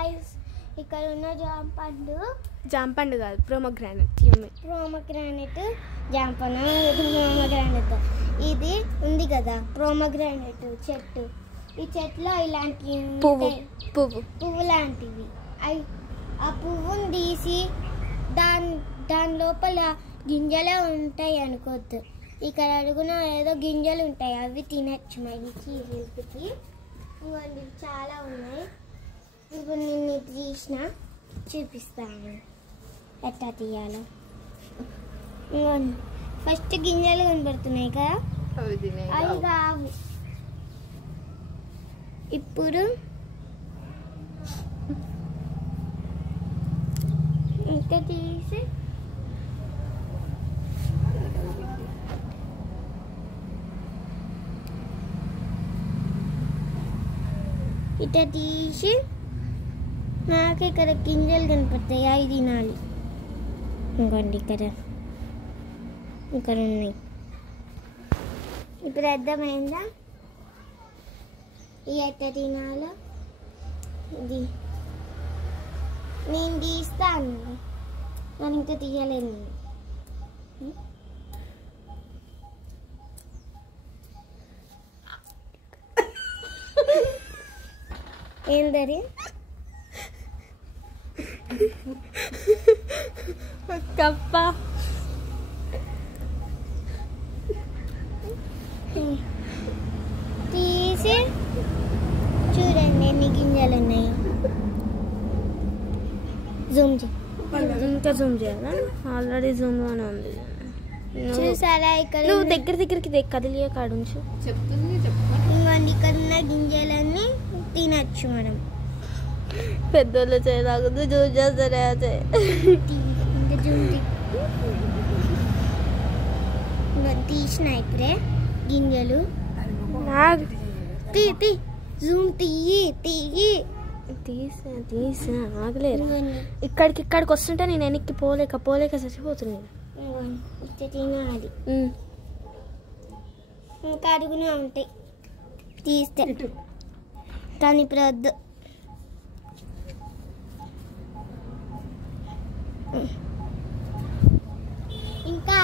guys ఇక్కడ ఉన్న జామ పండు కాదు ప్రోమోగ్రానైట్ ప్రోమోగ్రానైట్ ఇది ఉంది కదా ప్రోమోగ్రానైట్ చెట్టు ఈ చెట్టులో ఇలాంటి పువ్వు లాంటివి ఆ పువ్వుని తీసి దాని లోపల గింజలే ఉంటాయి అనుకోవద్దు ఇక్కడ అడుగున ఏదో గింజలు ఉంటాయి అవి తినచ్చు మంచి హెల్త్కి ఇంకోండి చాలా ఉన్నాయి ఇప్పుడు నేను తీసిన చూపిస్తాను ఎట్లా తీయాలో ఇంకోండి ఫస్ట్ గింజలు కనబడుతున్నాయి కదా అవి కావు ఇప్పుడు ఇంకా తీసి ఇట్లా తీసి నాకు ఇక్కడ గింజలు కనపడతాయి అవి తినాలి ఇంకోండి ఇక్కడ ఉన్నాయి ఇప్పుడు అర్థమైందా ఇది ఎట్లా తినాలో ఇది నేను తీస్తాను నేను ఇంకా తీయలేను ఏందరి కప్ప తీసి చూడండి ఎన్ని గింజలు ఉన్నాయి ఇంకా జూమ్ చేయాలా ఆల్రెడీ జూమ్ లోనే ఉంది చూసారా ఇక్కడ నువ్వు దగ్గరికి కదిలియే కాడుంచు ఇంకోండి ఇక్కడ ఉన్న గింజలన్నీ తినచ్చు మనం పెద్దోళ్ళు చేయలాగదు జూమ్ చేస్తారే అదే ఇంకా జూమ్ తీసిన ఇప్పుడే గింజలు జూమ్ తీసా ఆగలేరు ఇక్కడికి వస్తుంటే నేను వెనక్కి పోలేక చచ్చిపోతున్నాను తినాలి ఇంకా అడుగునే ఉంటాయి తీస్తే కానీ ఇప్పుడు వద్దు ఇంకా